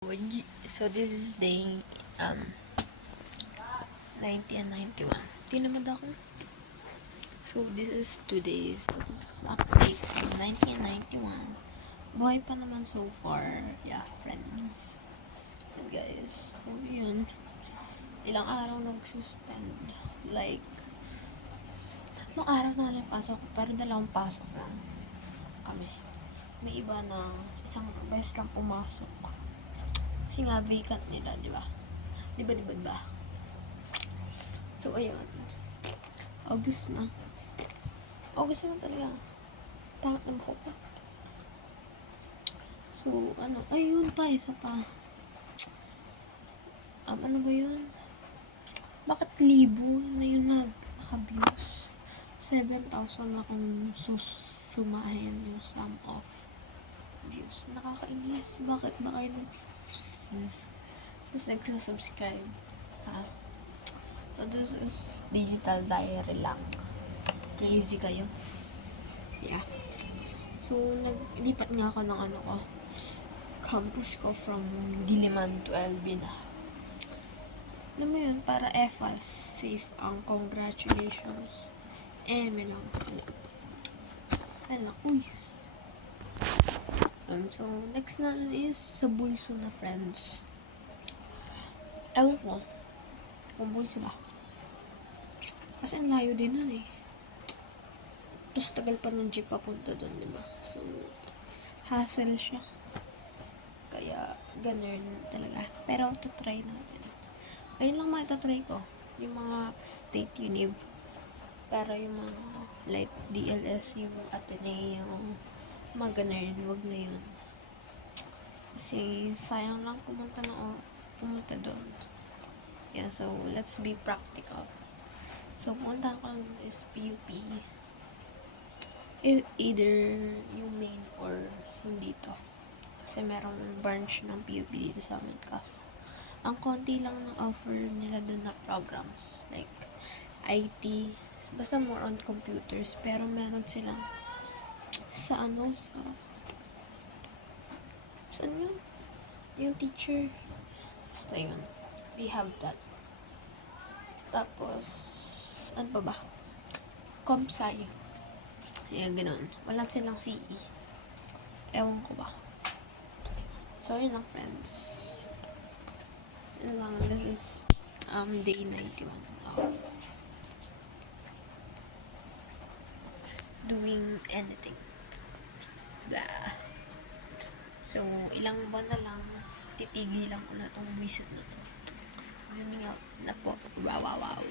So this is day 90 and 91. Tinamad ako. So this is today's update from 90 and 91. Buhay pa naman so far. Yeah, friends. And guys, so yun. Ilang araw nag-suspend. Like, 3 araw na lang pasok. Pero 2 pasok lang kami. May iba na isang beses lang pumasok. Kasi nga vacant nila, di ba? Di ba? So, ayun. August na. August na talaga. Pangat na buhok ko. So, ayun pa, isa pa. Ano ba yun? Bakit libo na yun naka-views? 7,000 na kung sumahin yung sum of views. Nakakainis. Bakit ba kayo nagsasubscribe? So, this is digital diary lang. Crazy kayo. Yeah. So, naglipat nga ako ng campus ko from Giliman to LB na. Alam mo yun, para EFAS, safe ang congratulations. May lang. Uy. So, next na is sa bulso na friends. Ewan ko. Kung bulso ba. Kasi ang layo din nun eh. Tapos tagal pa ng jeep papunta doon, diba? So, hassle siya. Kaya, ganun talaga. Pero, try natin. Ayun lang matatry ko. Yung mga state unib. Pero yung mga, like, DLSU, Ateneo, mga ganun, wag na yun. Kasi, sayang lang pumunta doon. Yeah, so, let's be practical. So, pumunta ko is PUP. Either yung main or yung dito. Kasi merong branch ng PUP dito sa amin. Kaso, ang konti lang ng offer nila doon na programs. Like, IT. Basta more on computers. Pero meron silang saan yun? Yung teacher. Basta yun. They have that. Tapos, ano pa ba? Comsci. Yan, ganun. Wala silang CE. Ewan ko ba. So, yun lang, friends. Yun lang. This is day 91. Doing anything. Blah. So, ilang buwan na lang, titigilan ko na itong visit na to. Zooming out na po. Wow.